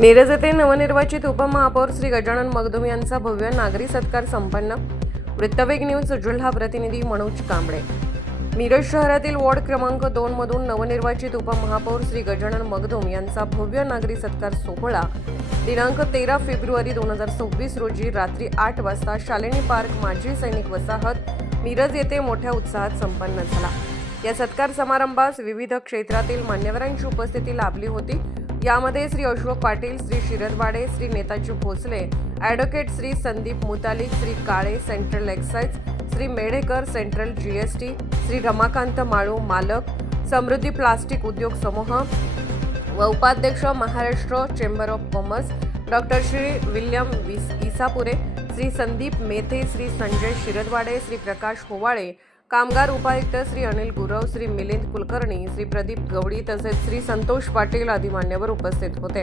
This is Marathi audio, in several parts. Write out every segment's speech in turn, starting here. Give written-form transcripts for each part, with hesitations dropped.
मिरज येथे नवनिर्वाचित उपमहापौर श्री गजानन मगदुम यांचा भव्य नागरी सत्कार संपन्न. वृत्तवेग न्यूज जिल्हा प्रतिनिधी मनोज कांबळे. मिरज शहरातील वॉर्ड क्रमांक 2 मधून नवनिर्वाचित उपमहापौर श्री गजानन मगदुम यांचा भव्य नागरी सत्कार सोहळा दिनांक 13 फेब्रुवारी 2026 रोजी रात्री 8 वाजता शालिनी पार्क माजी सैनिक वसाहत मिरज येथे मोठ्या उत्साहात संपन्न झाला. या सत्कार समारंभास विविध क्षेत्रातील मान्यवरांची उपस्थिती लाभली होती. यामध्ये Shri Ashok Patil, Shri Shirdawade, Shri Netaji Bhosale, advocate Shri Sandeep Mutalik, Shri Kale central excise, Shri Medhekar central GST, Shri Ramakant Malu मालक समृद्धी प्लास्टिक उद्योग समूह व उपाध्यक्ष Maharashtra chamber of commerce doctor Shri William Isapure, Shri Sandeep Methe, Shri Sanjay शिरदवाडे, Shri Prakash Howale, कामगार उपायुक्त श्री अनिल गुरव, श्री मिलिंद कुलकर्णी, श्री प्रदीप गवडी तसेच श्री संतोष पाटील आदी मान्यवर उपस्थित होते.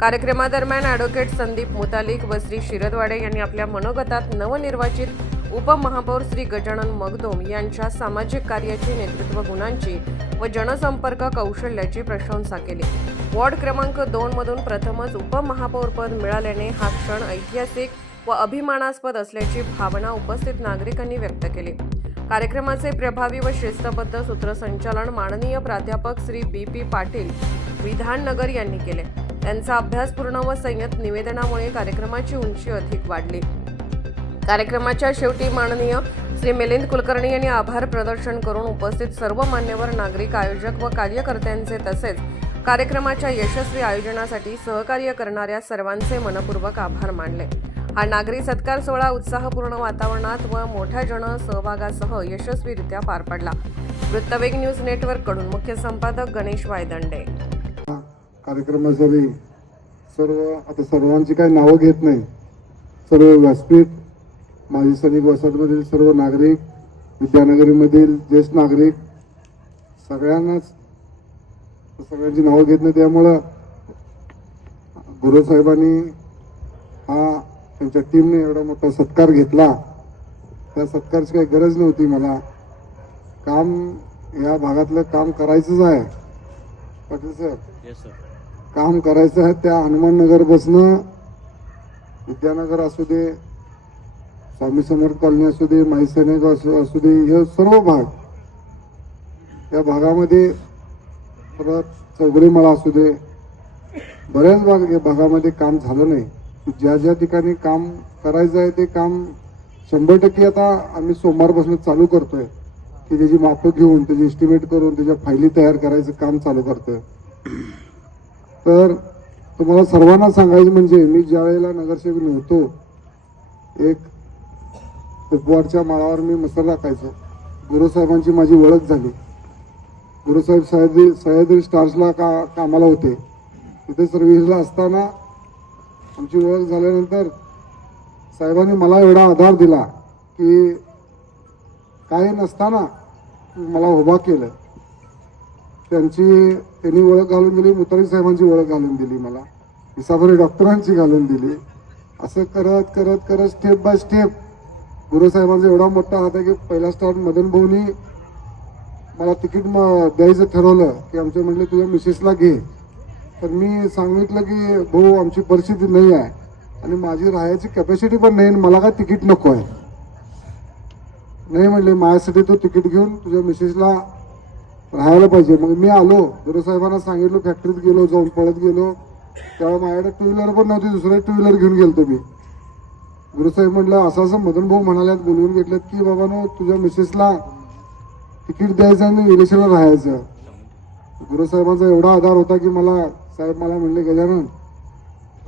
कार्यक्रमादरम्यान ॲडव्होकेट संदीप मुतालिक व श्री शिरदवाडे यांनी आपल्या मनोगतात नवनिर्वाचित उपमहापौर श्री गजानन मगदुम यांच्या सामाजिक कार्याची, नेतृत्व गुणांची व जनसंपर्क कौशल्याची प्रशंसा केली. वॉर्ड क्रमांक 2 मधून प्रथमच उपमहापौरपद मिळाल्याने हा क्षण ऐतिहासिक व अभिमानास्पद असल्याची भावना उपस्थित नागरिकांनी व्यक्त केली. कार्यक्रमाचे प्रभावी व शिस्तबद्ध सूत्रसंचालन माननीय प्राध्यापक श्री बी.पी. पाटील विधाननगर यांनी केले. त्यांचा अभ्यासपूर्ण व संयत निवेदनामुळे कार्यक्रमाची उंची अधिक वाढली. कार्यक्रमाच्या शेवटी माननीय श्री मिलिंद कुलकर्णी यांनी आभार प्रदर्शन करून उपस्थित सर्व मान्यवर नागरिक, आयोजक व कार्यकर्त्यांचे तसेच कार्यक्रमाच्या यशस्वी आयोजनासाठी सहकार्य करणाऱ्या सर्वांचे मनपूर्वक आभार मानले. हा नागरी सत्कार सोहळा उत्साहपूर्ण वातावरणात व मोठ्या जनसहभागासह यशस्वीरित्या पार पडला. वृत्तवेग न्यूज नेटवर्क कडून मुख्य संपादक गणेश वायदंडे. कार्यक्रमासाठी सर्वांची काही नावं घेत नाही. सर्व व्यासपीठ, माजी सैनिक वसाहतमधील सर्व नागरिक, विद्यानगरीमधील ज्येष्ठ नागरिक, सगळ्यांची नावं घेत नाही. त्यामुळं गुरुसाहेबांनी त्यांच्या टीमने एवढा मोठा सत्कार घेतला. त्या सत्कारची काही गरज नव्हती. मला काम या भागातलं काम करायचंच आहे. पाटील सर, काम करायचं आहे. त्या हनुमाननगर पासून विद्यानगर असू दे, स्वामी समर्थ कॉलनी असू दे, माई सैनिक असू दे, हे सर्व भाग, या भागामध्ये परत चौगुलीमळा असू दे, बऱ्याच भागामध्ये काम झालं नाही. ज्या ज्या ठिकाणी काम करायचं आहे ते काम 100% आता आम्ही सोमवारपासून चालू करतोय की त्याची मापं घेऊन, त्याची एस्टिमेट करून, त्याच्या फायली तयार करायचं काम चालू करतोय. तर तुम्हाला सर्वांना सांगायचं म्हणजे, मी ज्या वेळेला नगरसेवक नव्हतो, एक उपवारच्या माळावर मी मसर टाकायचो. गुरुसाहेबांची माझी ओळख झाली. गुरुसाहेब सह्याद्री स्टार्सला कामाला होते. तिथे सर्व्हिसला असताना आमची ओळख झाल्यानंतर साहेबांनी मला एवढा आधार दिला की काही नसताना मला उभा केलं. त्यांनी ओळख घालून दिली, मुतालिक साहेबांची ओळख घालून दिली, मला इसापुरे डॉक्टरांची घालून दिली. असं करत करत करत स्टेप बाय स्टेप गुरुसाहेबांचा एवढा मोठा हात आहे की पहिला स्टार्ट मदन भाऊनी मला तिकीट द्यायचं ठरवलं की आमच्या म्हटले तुझ्या मिसेसला घे. तर मी सांगितलं की भाऊ आमची परिस्थिती नाही आहे आणि माझी राहायची कॅपॅसिटी पण नाही, मला काय तिकीट नको आहे. नाही म्हणले, माझ्यासाठी तू तिकीट घेऊन तुझ्या मिसेसला राहायला पाहिजे. मग मी आलो, गुरुसाहेबांना सांगितलं, फॅक्टरीत गेलो, जाऊन पळत गेलो. त्यावेळेला माझ्याकडे 2 व्हीलर पण नव्हती, दुसरं 2 व्हीलर घेऊन गेलतो मी. गुरुसाहेब म्हटलं असं असं मदन भाऊ म्हणाल्यात, बोलवून घेतल्यात की बाबानो तुझ्या मिसेसला तिकीट द्यायचं आणि इलेक्शनला राहायचं. गुरुसाहेबांचा एवढा आधार होता की साहेब मला म्हणले, गजानन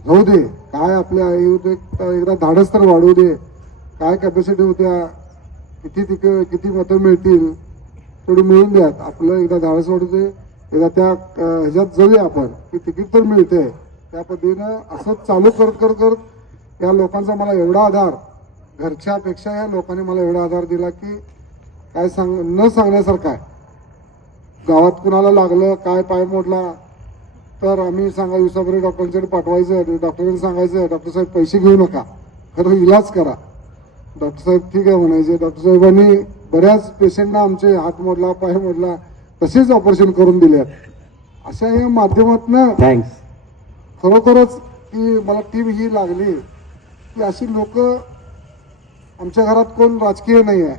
राहू दे, काय आपल्या आई होते, एकदा धाडस तर वाढवू दे, काय कॅपॅसिटी होत्या, किती मतं मिळतील थोडी मिळून द्या, आपलं एकदा धाडस वाढू दे, एकदा त्या ह्याच्यात जाऊया आपण की तिकीट तर मिळते. त्या पद्धतीनं असंच चालू करत करत करत या लोकांचा मला एवढा आधार, घरच्यापेक्षा या लोकांनी मला एवढा आधार दिला की काय न सांगण्यासारखं आहे. गावात कुणाला लागलं, काय पाय मोडला तर आम्ही इसापुरे डॉक्टरांकडे पाठवायचं. डॉक्टरांनी सांगायचं, डॉक्टर साहेब पैसे घेऊ नका, खरं इलाज करा. डॉक्टर साहेब ठीक आहे म्हणायचे. डॉक्टर साहेबांनी बऱ्याच पेशंटना आमचे हात मोडला, पाय मोडला, तसेच ऑपरेशन करून दिले. अशा या माध्यमातून थँक्स. खरोखरच की मला टीम ही लागली की अशी लोक आमच्या घरात कोण राजकीय नाही आहे.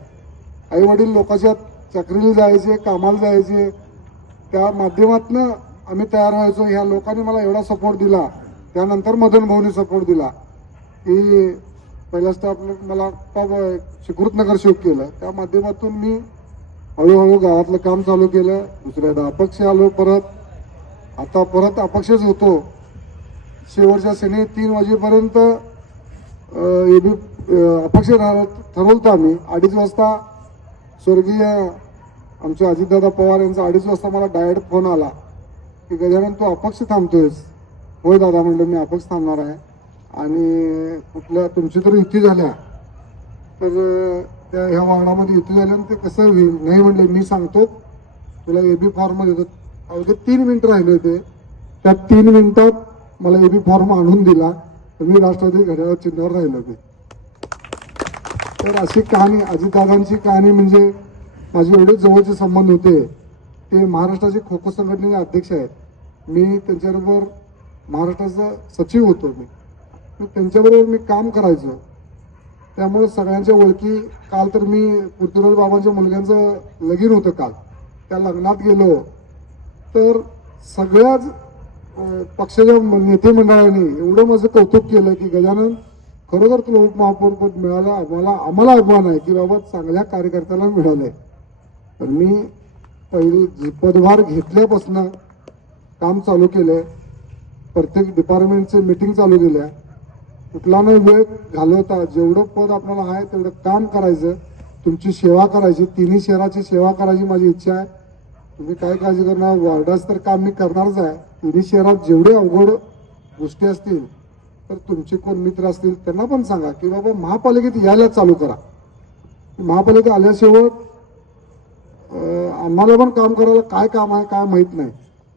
आई वडील लोकांच्या चाकरीला जायचे, कामाला जायचे, त्या माध्यमातून आम्ही तयार व्हायचो. ह्या लोकांनी मला एवढा सपोर्ट दिला. त्यानंतर मदन भाऊनी सपोर्ट दिला की पहिला स्टाफ मला सुकृतनगर शिफ्ट केलं. त्या माध्यमातून मी हळूहळू गावातलं काम चालू केलं. दुसऱ्यादा अपक्ष आलो, आता परत अपक्षच होतो. शेवटच्या शनी 3 वाजेपर्यंत अपक्ष ठरवलं होतं आम्ही. 2:30 वाजता स्वर्गीय आमचे अजितदादा पवार यांचा 2:30 वाजता मला डायरेक्ट फोन आला की गजानन तू अपक्ष थांबतोयस. होय दादा म्हणलं मी अपक्ष थांबणार आहे. आणि कुठल्या तुमची तर युती झाल्या तर त्या ह्या वार्डामध्ये युती झाल्यानं ते कसं होईल. नाही म्हणले मी सांगतो तुला एबी फॉर्म देतो. अवघे 3 मिनिटं राहिले होते. त्या 3 मिनिटात मला एबी फॉर्म आणून दिला तर मी राष्ट्रवादी घड्याळ चिन्हावर राहिलो होते. तर अशी कहाणी अजितदादांची कहाणी म्हणजे माझे एवढे जवळचे संबंध होते. ते महाराष्ट्राचे खो खो संघटनेचे अध्यक्ष आहेत. मी त्यांच्याबरोबर महाराष्ट्राचा सचिव होतो. मी त्यांच्याबरोबर मी काम करायचो. त्यामुळे सगळ्यांच्या ओळखी. काल तर मी पृथ्वीराज बाबांच्या मुलग्यांचं लगीन होतं काल. त्या लग्नात गेलो तर सगळ्याच पक्षाच्या नेते मंडळांनी एवढं माझं कौतुक केलं की गजानन खरोखर तुला उपमहापौर पद मिळालं. आम्हाला अभिमान आहे की बाबा चांगल्या कार्यकर्त्याला मिळालंय. तर मी पहिली पदभार घेतल्यापासून काम चालू केलंय. प्रत्येक डिपार्टमेंटचे मीटिंग चालू केल्या. कुठला नाही वेळ घालवता जेवढं पद आपल्याला आहे तेवढं काम करायचं, तुमची सेवा करायची, 3 शहराची सेवा करायची माझी इच्छा आहे. तुम्ही काय काळजी करणार, वार्डाचं तर काम मी करणारच आहे. 3 शहरात जेवढे अवघड गोष्टी असतील तर तुमचे कोण मित्र असतील त्यांना पण सांगा की बाबा महापालिकेत यायला चालू करा. महापालिकेत आल्याशिवाय आम्हाला पण काम करायला काय काम आहे काय माहीत नाही.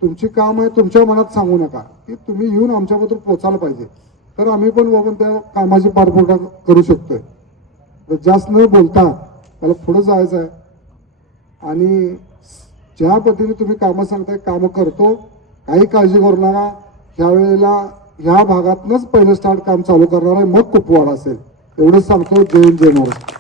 तुमची काम आहे तुमच्या मनात सांगू नका की तुम्ही येऊन आमच्याबद्दल पोचायला पाहिजे. तर आम्ही पण बाबा त्या कामाची पारपोटा करू शकतोय. जास्त न बोलता मला पुढे जायचं आहे. आणि ज्या पद्धतीने तुम्ही कामं सांगताय कामं करतो. काही काळजी करू नका. ह्या वेळेला ह्या भागातनंच पहिलं स्टार्ट काम चालू करणार आहे. मग कुपवाड असेल. एवढंच सांगतो. जय हिंद जय महाराष्ट्र.